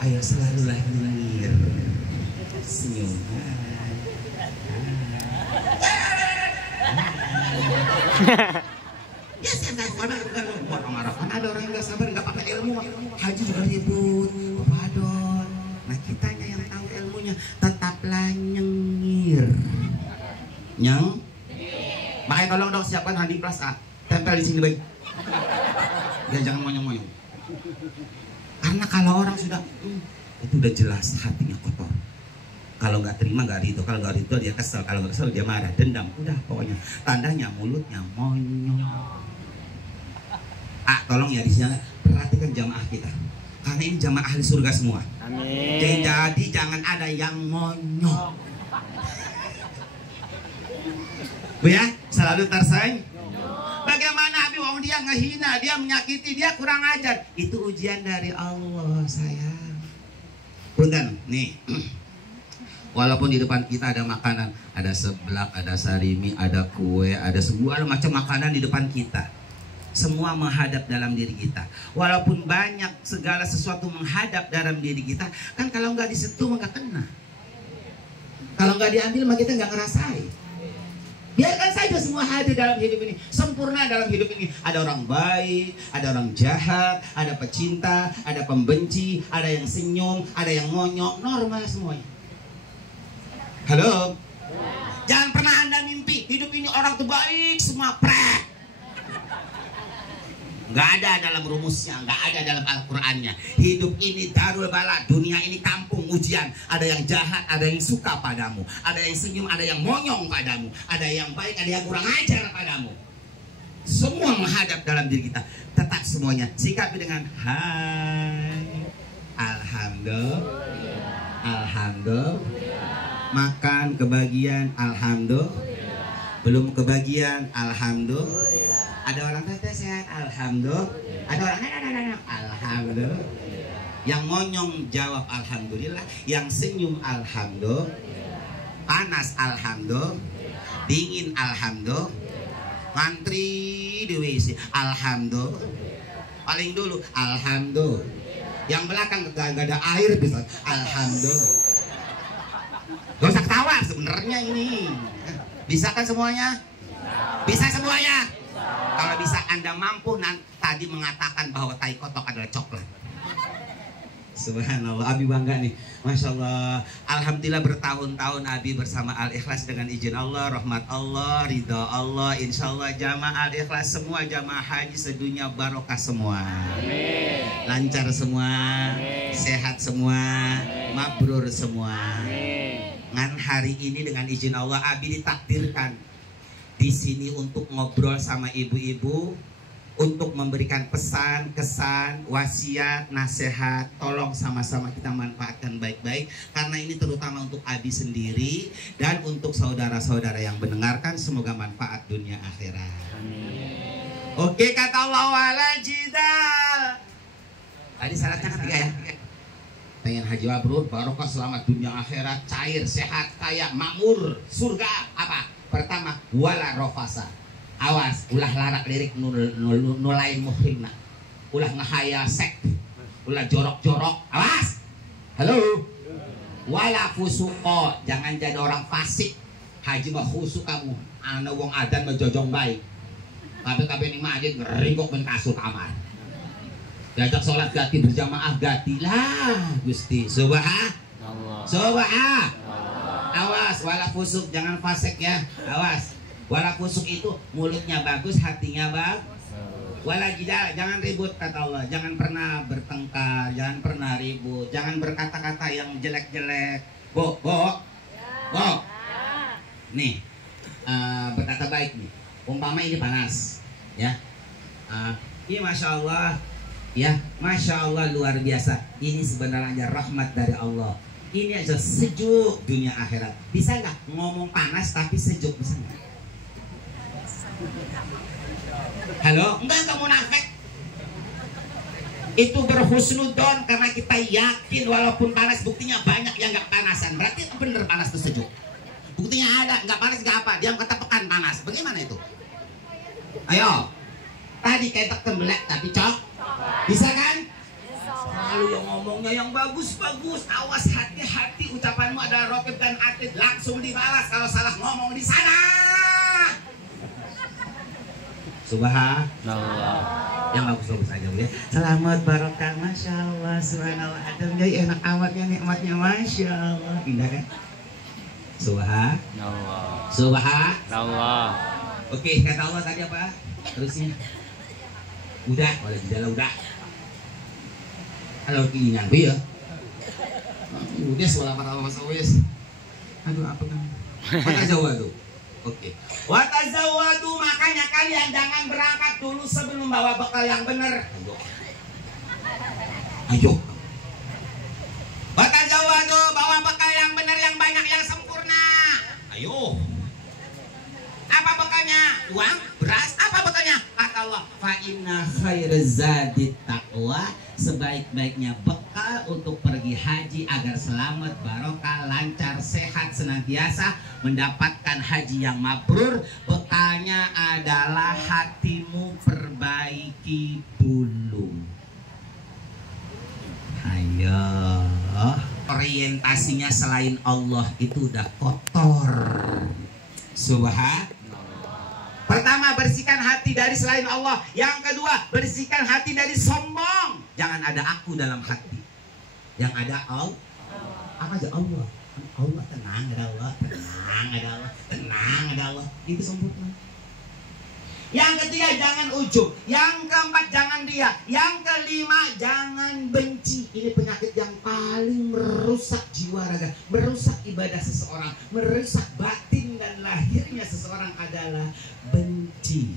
Ayo selalulah nyengir, senyum. Ya saya nggak bukan marah. Ada orang yang nggak sabar, nggak pakai ilmu. Haji juga ribut, Ramadan. Nah kitanya yang tahu ilmunya, tetaplah nyengir. Makanya tolong dong siapkan hadi plus A, tempel di sini baik. Ya jangan monyong-monyong. Karena kalau orang sudah itu udah jelas hatinya kotor. Kalau nggak terima nggak ridho, kalau nggak ridho dia kesel, kalau nggak kesel dia marah, dendam, udah pokoknya tandanya mulutnya monyong. Tolong ya di sini perhatikan jamaah kita, karena ini jamaah ahli surga semua. Amin. Jadi jangan ada yang monyong. Bu ya, selalu tersaing. Bagaimana Abi wong dia ngehina, dia menyakiti, dia kurang ajar. Itu ujian dari Allah sayang. Punten, nih. Walaupun di depan kita ada makanan, ada seblak, ada sarimi, ada kue, ada segala macam makanan di depan kita. Semua menghadap dalam diri kita. Walaupun banyak segala sesuatu menghadap dalam diri kita, kan kalau nggak disentuh nggak kena. Kalau nggak diambil mah kita nggak ngerasain. Biarkan saja semua hadir dalam hidup ini, sempurna dalam hidup ini. Ada orang baik, ada orang jahat, ada pecinta, ada pembenci, ada yang senyum, ada yang ngonyok, normal semuanya. Halo? Jangan pernah Anda mimpi hidup ini orang tuh baik semua, prek. Nggak ada dalam rumusnya, nggak ada dalam Al-Qur'annya. Hidup ini darul bala, dunia ini kampung ujian. Ada yang jahat, ada yang suka padamu, ada yang senyum, ada yang monyong padamu, ada yang baik, ada yang kurang ajar padamu. Semua menghadap dalam diri kita. Tetap semuanya sikapi dengan hai, alhamdulillah, alhamdulillah. Makan kebagian, alhamdulillah. Belum kebagian, alhamdulillah. Ada orang teteh sehat, alhamdulillah. Ada orang alhamdulillah. Yang monyong jawab alhamdulillah, yang senyum alhamdulillah. panas alhamdulillah, dingin alhamdulillah, ngantri di WC alhamdulillah, paling dulu alhamdulillah, yang belakang gak ada air bisa alhamdulillah. Gak usah ketawa sebenarnya ini. Bisa kan semuanya? Bisa semuanya? Kalau bisa Anda mampu tadi mengatakan bahwa tai kotok adalah coklat. Subhanallah, Abi bangga nih, Masya Allah. Alhamdulillah bertahun-tahun Abi bersama Al-Ikhlas dengan izin Allah, rahmat Allah, ridha Allah. Insya Allah jamaah Al-Ikhlas semua jamaah haji sedunia barokah semua. Amin. Lancar semua, amin. Sehat semua, amin. Mabrur semua. Amin. Ngan hari ini dengan izin Allah Abi ditakdirkan di sini untuk ngobrol sama ibu-ibu, untuk memberikan pesan, kesan, wasiat, nasihat. Tolong sama-sama kita manfaatkan baik-baik, karena ini terutama untuk Abi sendiri dan untuk saudara-saudara yang mendengarkan. Semoga manfaat dunia akhirat. Amin. Oke, kata Allah wala jidal. Tadi syaratnya ketiga ya. Pengen haji mabrur, barokah, selamat dunia akhirat, cair, sehat, kaya, makmur, surga. Apa? Pertama, wala rofasa. Awas, ulah larak lirik nulain muhrimna, ulah ngehaya sek, ulah jorok-jorok. Awas. Halo. Wala fusuko, jangan jadi orang fasik. Haji mah khusuk kamu. Ana wong adan mejojong baik. Kabeh-kabeh ning masjid ngeringkok ben kasur kamar. Diajak sholat gati berjamaah gatilah Gusti. Subhanallah. Subhanallah. Awas, wala fusuk, jangan fasik ya. Awas. Wala fusuk itu mulutnya bagus, hatinya bagus. Wala jidal, jangan ribut kata Allah. Jangan pernah bertengkar, jangan pernah ribut, jangan berkata-kata yang jelek-jelek. Bo. Nih, berkata baik nih. Umpama ini panas, ya. Ini Masya Allah, ya, Masya Allah luar biasa. Ini sebenarnya rahmat dari Allah. Ini aja sejuk dunia akhirat. Bisa nggak ngomong panas tapi sejuk, bisa nggak? Halo? Enggak, kamu munafik. Itu berhusnudon karena kita yakin walaupun panas, buktinya banyak yang nggak panasan. Berarti itu bener panas itu sejuk. Buktinya ada, nggak panas nggak apa, dia kata pekan panas. Bagaimana itu? Ayo. Tadi kayak tembelek tapi cok. Bisa kan? Lalu yang ngomongnya yang bagus-bagus. Awas, hati-hati, ucapanmu adalah rokib dan atid. Langsung dibalas kalau salah ngomong di sana. Subhanallah. Yang bagus-bagus aja ya. Selamat barokah, Masya Allah. Subhanallah. Adamnya enak amatnya, nikmatnya, Masya Allah. Indah kan? Subhanallah. Subhanallah. Oke, kata Allah tadi apa? Terusnya udah, oleh jala udah. Kalau kiningan gue ya. Udah sekolah para masawis. Aduh, apa kan? Mata Jawa tuh. Oke. Watazawwadu, makanya kalian jangan berangkat dulu sebelum bawa bekal yang benar. Ayo. Watazawwadu, bawa bekal yang benar, yang banyak, yang sempurna. Ayo. Apa bekalnya? Uang, beras. Apa bekalnya? Kata Allah, fa inna khairaz zadi taqwa. Sebaik-baiknya bekal untuk pergi haji agar selamat, barokah, lancar, sehat, senantiasa mendapatkan haji yang mabrur. Bekalnya adalah hatimu perbaiki dulu. Ayo. Orientasinya selain Allah itu udah kotor. Subhanallah. Pertama, bersihkan hati dari selain Allah. Yang kedua, bersihkan hati dari sombong. Jangan ada aku dalam hati. Yang ada Allah. Apa aja Allah? Allah, tenang ada Allah, tenang ada Allah, tenang ada Allah. Itu sempurna. Yang ketiga, jangan ujub. Yang keempat, jangan dia. Yang kelima, jangan benci. Ini penyakit yang paling merusak jiwa raga, merusak ibadah seseorang, merusak batin dan lahirnya seseorang adalah benci.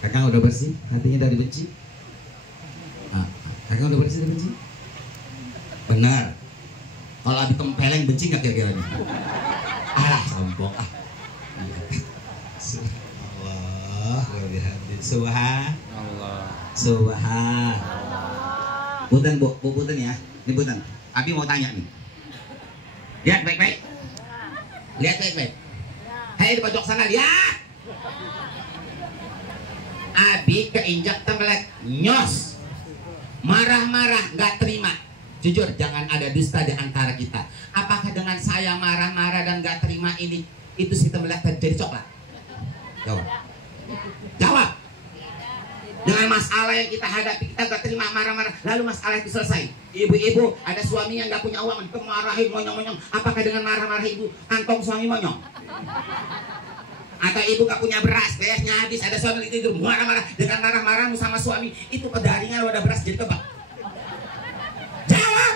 Kakak udah bersih hatinya dari benci? Kakak udah bersih dari benci? Benar. Kalau abi kempeleng benci nggak kira-kira? Alah, sombong ah. Subhanallah. Subhanallah. Butan bu, butan ya. Ini butan. Abi mau tanya nih. Lihat baik-baik. Lihat baik-baik. Hei di pojok sana, lihat. Abi keinjak tembelak, nyos, marah-marah, nggak terima. Jujur, jangan ada dusta di antara kita. Apakah dengan saya marah-marah dan nggak terima ini, itu si tembelak jadi coklat? Jawab. Jawab. Dengan masalah yang kita hadapi, kita nggak terima, marah-marah, lalu masalah itu selesai. Ibu-ibu ada suami yang nggak punya uang, kemarahin, monyong-monyong. Apakah dengan marah-marah ibu kantong suami monyong? Atau ibu gak punya beras, gasnya habis, ada suami itu marah-marah, dengan marah-marahmu sama suami itu kedaringan wadah beras jadi kebak. Jawab.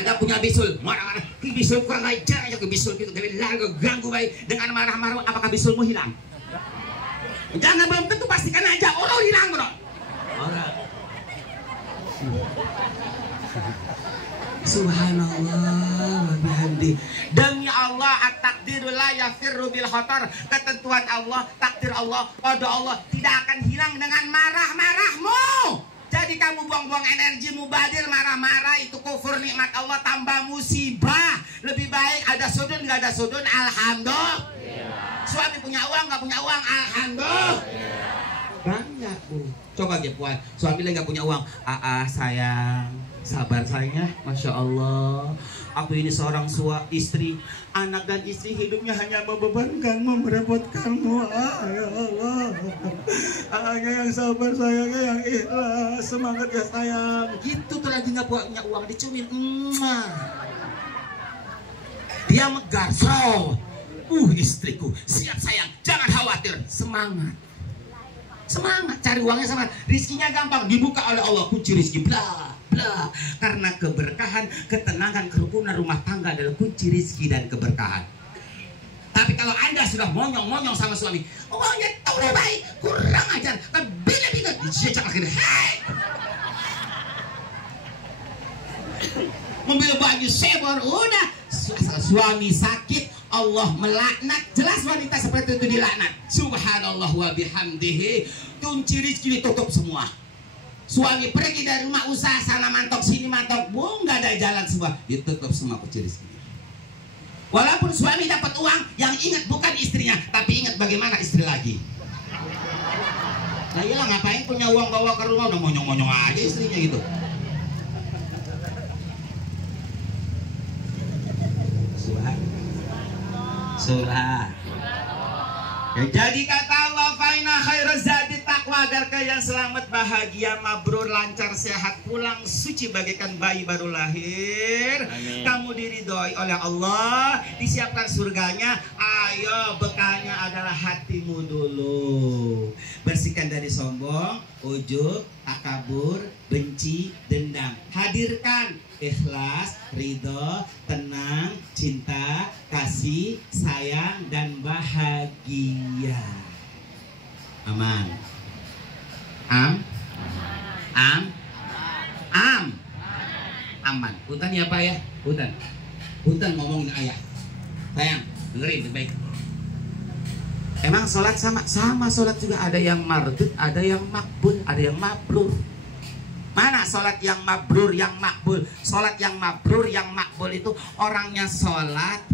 Anda punya bisul, marah-marah, bisul kurang ajar aja, bisul gitu, ganggu baik, dengan marah-marah, apakah bisulmu hilang? Jangan, belum tentu, pastikan aja orang hilang bro. Orang. Subhanallah wa bihamdi. Demi Allah, at-takdiru la yafirru bil khatar. Ketentuan Allah, takdir Allah, qada Allah tidak akan hilang dengan marah-marahmu. Jadi kamu buang-buang energi mubadir, marah-marah, itu kufur nikmat Allah, tambah musibah. Lebih baik ada sudun, nggak ada sudun, alhamdulillah. Suami punya uang, nggak punya uang, alhamdulillah. Banyak bu. Coba ya puan, suami lagi nggak punya uang. Sayang, sabar sayangnya, masya Allah. Aku ini seorang istri, anak dan istri hidupnya hanya membebankanmu, merepotkanmu. Ya Allah, yang sabar sayangnya, yang ikhlas, semangat ya sayang. Gitu tuh lagi nggak punya uang, dicumin. Dia megar, istriku, siap sayang, jangan khawatir, semangat. Semangat, cari uangnya semangat. Rizkinya gampang, dibuka oleh Allah, kunci rizki, bla bla. Karena keberkahan, ketenangan, kerukunan rumah tangga adalah kunci rizki dan keberkahan. Tapi kalau Anda sudah monyong-monyong sama suami, uangnya terlalu baik, kurang ajar, lebih-lebih, dicecak akhirnya, hei, mobil baju sebor, udah. Suami sakit, Allah melaknat. Jelas wanita seperti itu dilaknat. Subhanallah wa bihamdihi. Kunci rizki ditutup semua. Suami pergi dari rumah usaha, sana mantok sini mantok, nggak ada jalan semua, ditutup semua kunci rizki. Walaupun suami dapat uang, yang ingat bukan istrinya, tapi ingat bagaimana istri lagi. Nah iyalah, ngapain punya uang bawa ke rumah, udah monyong-monyong aja istrinya gitu. Surah. Ya, jadi kata Allah, faina khairaz zadi taqwa, agar kalian selamat, bahagia, mabrur, lancar, sehat, pulang suci bagaikan bayi baru lahir. Amin. Kamu diridhoi oleh Allah, disiapkan surganya. Ayo, bekalnya adalah hatimu dulu. Bersihkan dari sombong, ujub, takabur, benci, dendam. Hadirkan ikhlas, ridho, tenang, cinta, kasih, sayang, dan bahagia. Aman. Aman. Punten ya Pak ya? Punten ngomongin ayah. Sayang, dengerin baik. Emang sholat sama sholat juga, ada yang mardud, ada yang makbul, ada yang mabrur. Mana sholat yang mabrur, yang makbul? Sholat yang mabrur, yang makbul itu orangnya sholat,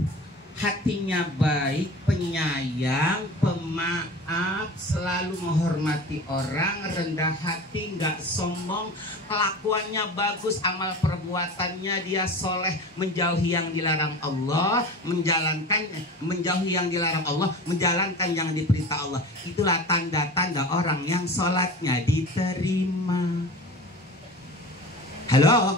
hatinya baik, penyayang, pemaaf, selalu menghormati orang, rendah hati, nggak sombong, kelakuannya bagus, amal perbuatannya dia soleh, menjauhi yang dilarang Allah, menjauhi yang dilarang Allah, menjalankan yang diperintah Allah. Itulah tanda-tanda orang yang sholatnya diterima. Halo?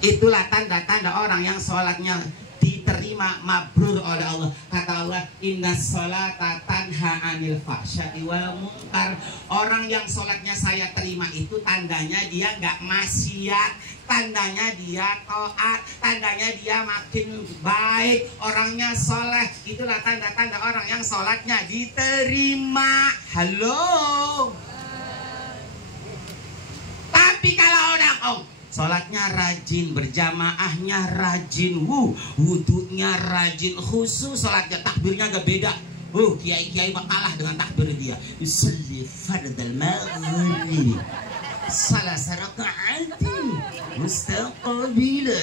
Itulah tanda-tanda orang yang sholatnya diterima, mabrur oleh Allah. Kata Allah, inna sholata tanha anil fahsya'i wal munkar. Orang yang sholatnya saya terima itu tandanya dia nggak maksiat, tandanya dia taat, tandanya dia makin baik, orangnya soleh. Itulah tanda-tanda orang yang sholatnya diterima. Halo? Tapi kalau orang sholatnya rajin, berjamaahnya rajin, wudhunya rajin, khusus sholatnya, takbirnya agak beda. Kiai-kiai kalah dengan takbir dia. Yusalli fardal maghrib salah raka'atin mustaqbila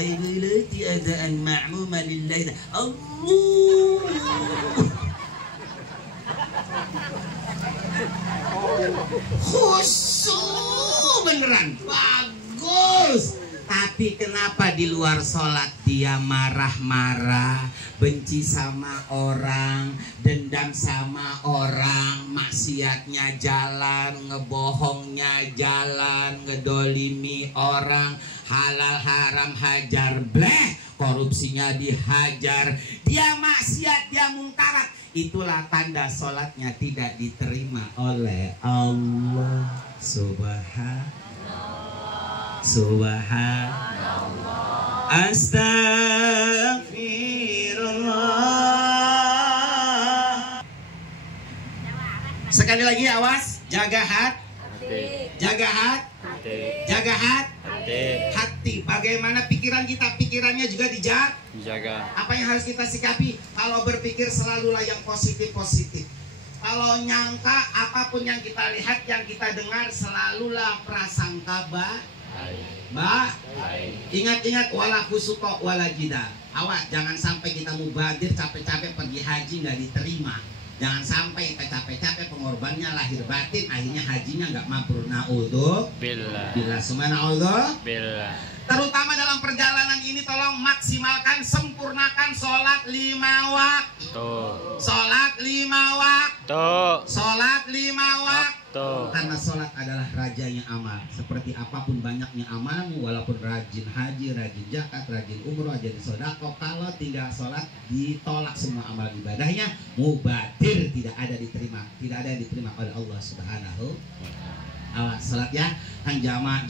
Ailati adaan ma'muma lillahi. Allah. Khusyuk beneran. Bagus. Tapi kenapa di luar sholat dia marah-marah, benci sama orang, dendam sama orang, maksiatnya jalan, ngebohongnya jalan, ngedolimi orang, halal haram hajar bleh, korupsinya dihajar, dia maksiat, dia mungkarat. Itulah tanda sholatnya tidak diterima oleh Allah Subhanallah. Astagfirullah. Sekali lagi awas, jaga hati. Jaga hati. Jaga hati. Bagaimana pikiran kita? Pikirannya juga dijaga. Apa yang harus kita sikapi? Kalau berpikir selalulah yang positif-positif. Kalau nyangka, apapun yang kita lihat, yang kita dengar, selalulah prasangka ingat-ingat wala fusuqa wala jidal. Awas, jangan sampai kita mubadir, capek-capek pergi haji nggak diterima. Jangan sampai kita capek-capek pengorbannya lahir batin, akhirnya hajinya nggak mabrur. Bila subhanallah. Terutama dalam perjalanan ini tolong maksimalkan, sempurnakan sholat 5 waktu. Sholat 5 waktu. Sholat 5 waktu. Karena sholat adalah rajanya amal. Seperti apapun banyaknya amalmu, walaupun rajin haji, rajin zakat, rajin umroh, rajin sodako, kalau tinggal sholat ditolak semua amal ibadahnya. Mubadir, tidak ada diterima, tidak ada yang diterima oleh Allah Subhanahu. Awas sholat ya, kan jamaah,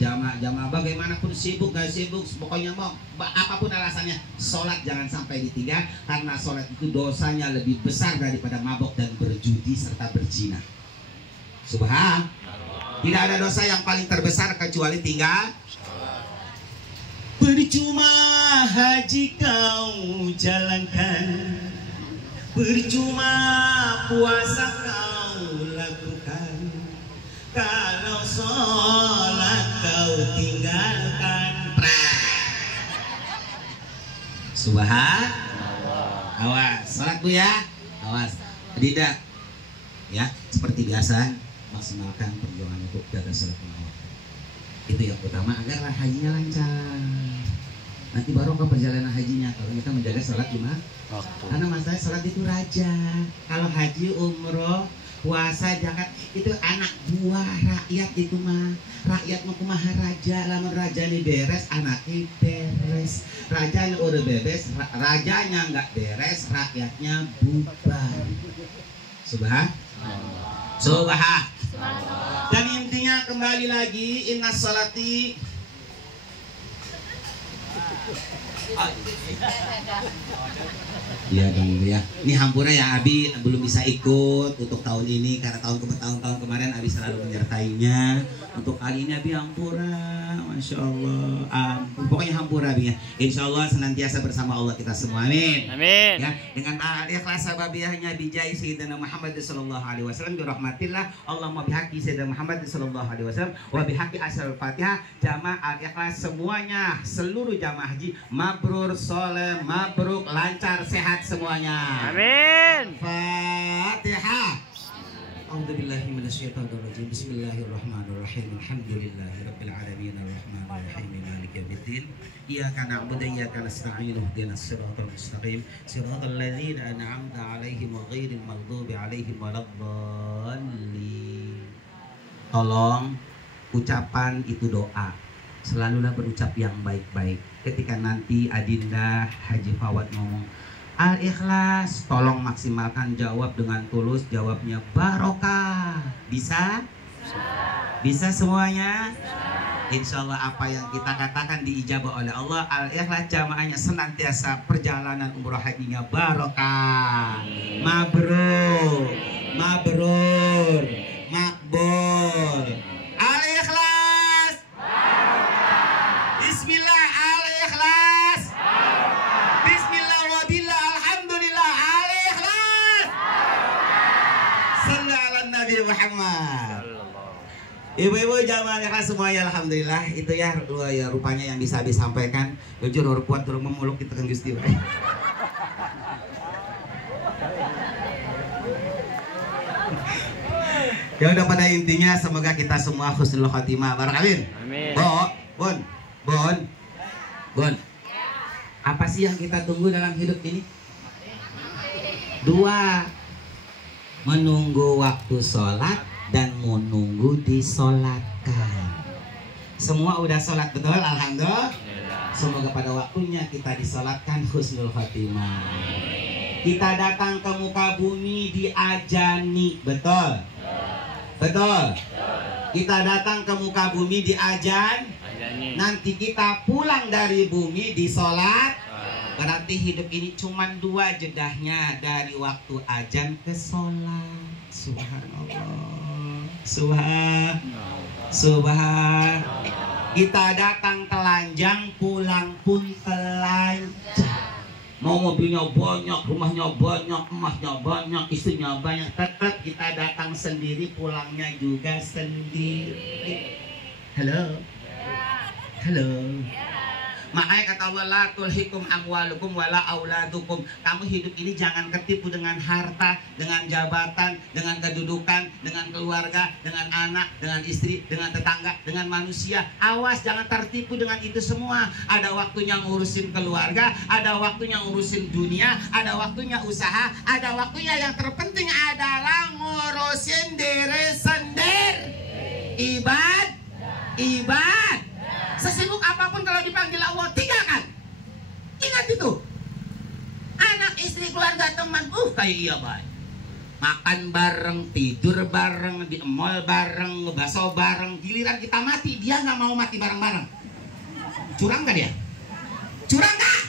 bagaimanapun sibuk gak sibuk, pokoknya mau apapun alasannya, sholat jangan sampai ditinggal, karena sholat itu dosanya lebih besar daripada mabok dan berjudi serta berzina. Subhan, tidak ada dosa yang paling terbesar kecuali tinggal. Percuma haji kau jalankan, percuma puasa kau lakukan, kalau sholat kau tinggalkan. Subhan, awas sholat bu ya, awas tidak ya, seperti biasa maksimalkan perjuangan untuk jaga sholat lima. Itu yang utama agar hajinya lancar. Nanti barokah perjalanan hajinya kalau kita menjaga sholat 5 waktu. Karena masalah sholat itu raja. Kalau haji, umroh, puasa, zakat itu anak buah rakyat itu mah. Rakyat mau kumaha raja, lamun raja ini beres, anaknya beres. Raja udah beres, rajanya nggak beres, rakyatnya bubar. Subhan. Dan intinya kembali lagi, inna sholati iya dong ya. Ini hampura ya, Abi belum bisa ikut untuk tahun ini karena tahun kemarin Abi selalu menyertainya. Untuk kali ini Abi hampura, masya Allah. Pokoknya hampura Abi ya. Insya Allah senantiasa bersama Allah kita semua. Amin. Amin. Ya, dengan ikhlas sababiyahnya bijai Sayyidina Muhammad sallallahu alaihi wasallam, birahmatillah Allahumma bihaqi Sayyidina Muhammad sallallahu alaihi wasallam wa bihaqi asal Fatihah, jamaah al-ikhlas semuanya, seluruh jamaah haji mabrur, soleh, mabruk, lancar, sehat semuanya. Amin. Fatihah. A'udzubillahi minasyaitonirrajim. Bismillahirrahmanirrahim. Alhamdulillahirabbil alamin arrahmanirrahim maliki yaumiddin. Iyyaka na'budu wa iyyaka nasta'in. Ihdinas siratal mustaqim. Siratal ladzina an'amta 'alaihim ghairil maghdubi 'alaihim waladdallin. Tolong ucapan itu doa. Selalulah berucap yang baik-baik. Ketika nanti Adinda Haji Fawad ngomong Al-Ikhlas, tolong maksimalkan jawab dengan tulus, jawabnya barokah. Bisa? Bisa semuanya? Insya Allah apa yang kita katakan diijabah oleh Allah. Al-Ikhlas jamaahnya senantiasa perjalanan umroh hajinya barokah, mabrur, mabrur, makbul. Al-Ikhlas, Bismillah, Al-Ikhlas, Bismillah wabillah, alhamdulillah, Al-Ikhlas. Sallallahu ala Nabi Muhammad. Ibu-ibu jamaah semuanya, alhamdulillah itu ya rupanya yang bisa disampaikan. Jujur orang kuat orang memuluk kita kan Gusti. Ya udah, pada intinya semoga kita semua husnul khotimah. Amin. Amin. Bon. Apa sih yang kita tunggu dalam hidup ini? 2. Menunggu waktu sholat dan menunggu disolatkan. Semua udah sholat betul, alhamdulillah. Semoga pada waktunya kita disolatkan husnul khotimah. Kita datang ke muka bumi diajani, betul? Betul. Kita datang ke muka bumi diajan, nanti kita pulang dari bumi disolat. Berarti hidup ini cuma 2 jedahnya, dari waktu ajan ke sholat. Subhanallah. Subhan. Kita datang telanjang, pulang pun telanjang. Mau mobilnya banyak, rumahnya banyak, emasnya banyak, istrinya banyak, tetap kita datang sendiri, pulangnya juga sendiri. Halo. Makanya kata Allah, la tulhikum amwalukum wala auladukum. Kamu hidup ini jangan ketipu dengan harta, dengan jabatan, dengan kedudukan, dengan keluarga, dengan anak, dengan istri, dengan tetangga, dengan manusia. Awas jangan tertipu dengan itu semua. Ada waktunya ngurusin keluarga, ada waktunya ngurusin dunia, ada waktunya usaha, ada waktunya yang terpenting adalah ngurusin diri sendiri. Ibad. Sesibuk apapun kalau dipanggil Allah, tinggalkan. Ingat itu. Anak, istri, keluarga, teman, kayak iya baik. Makan bareng, tidur bareng, di mall bareng, ngebaso bareng. Giliran kita mati, dia nggak mau mati bareng-bareng. Curang gak dia? Curang gak?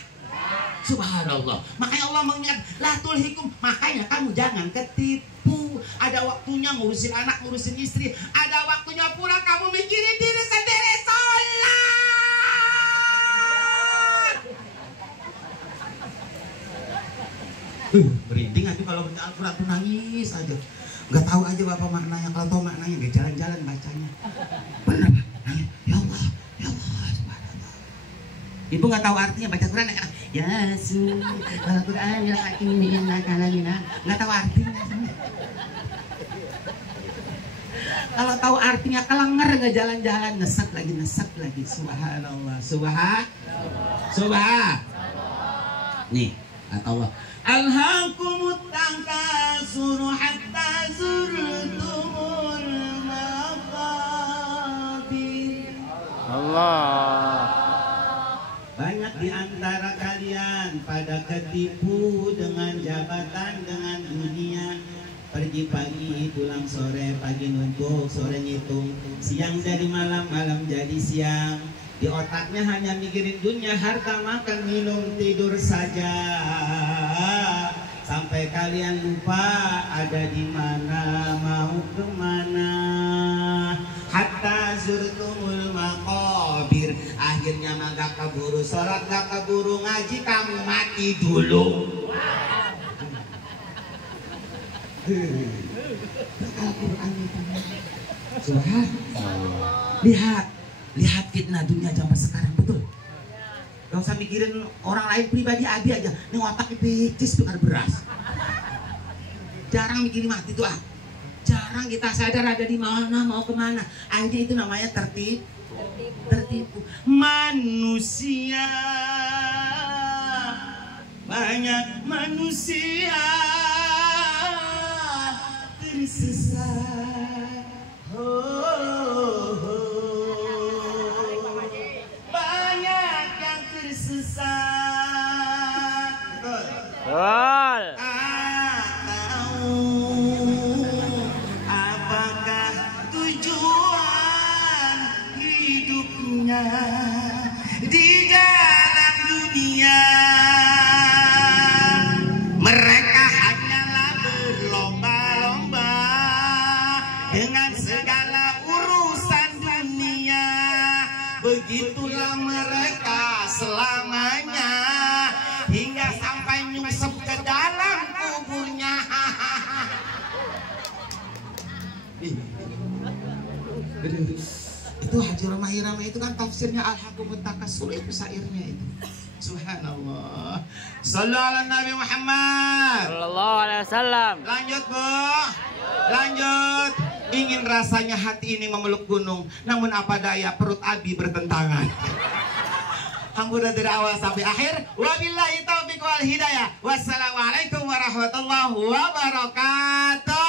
Subhanallah. Makanya Allah mengingat, la tulhikum. Makanya kamu jangan ketipu. Ada waktunya ngurusin anak, ngurusin istri. Ada waktunya pula kamu mikirin diri sendiri. Merinding aja kalau baca Al-Quran tuh nangis aja. Nggak tahu aja apa maknanya. Kalau tahu maknanya nggak jalan-jalan bacanya. Benar nanya, ya Allah, subhanallah. Ibu nggak tahu artinya baca Quran ya Yasin Al-Quran ya hakim nggak tahu artinya. Kalau tahu artinya kelenger nggak jalan-jalan, nesek lagi. Subhanallah, subhan. Nih kata Allah, alhaakumut takasur hatta zurtumul maqabir. Allah. Banyak di antara kalian pada ketipu dengan jabatan, dengan dunia. Pergi pagi, pulang sore, pagi numpuk, sore ngitung, siang jadi malam, malam jadi siang. Di otaknya hanya mikirin dunia, harta, makan, minum, tidur saja. Sampai kalian lupa ada di mana, mau kemana. Hatta zurtumul maqabir. Akhirnya mah gak keburu sholat, gak keburu ngaji, kamu mati dulu. Al-Quran itu. Subhanallah. Lihat fitnah dunia zaman sekarang, betul. Gak usah mikirin orang lain, pribadi aja. Ini otaknya picis tukar beras. Jarang mikirin mati tuh. Jarang kita sadar ada di mana, mau kemana. Akhirnya itu namanya tertipu. Manusia, banyak manusia tersesat. Banyak yang tersesat. Betul. Tahu apakah tujuan hidupnya di dalam dunia. Mereka hanyalah berlomba-lomba dengan segala urusan dunia. Begitulah mereka selamanya, hingga sampai nyungsep ke dalam kuburnya. Itu Haji Romahirama itu kan tafsirnya Al-Hakumut Takasur, itu syairnya itu. Subhanallah. Sallu ala Nabi Muhammad Sallallahu alaihi wasallam. Lanjut Bu, lanjut. Ingin rasanya hati ini memeluk gunung, namun apa daya perut Abi bertentangan. Hampura dari awal sampai akhir. Wabillahi taufiq wal hidayah. Wassalamualaikum warahmatullahi wabarakatuh.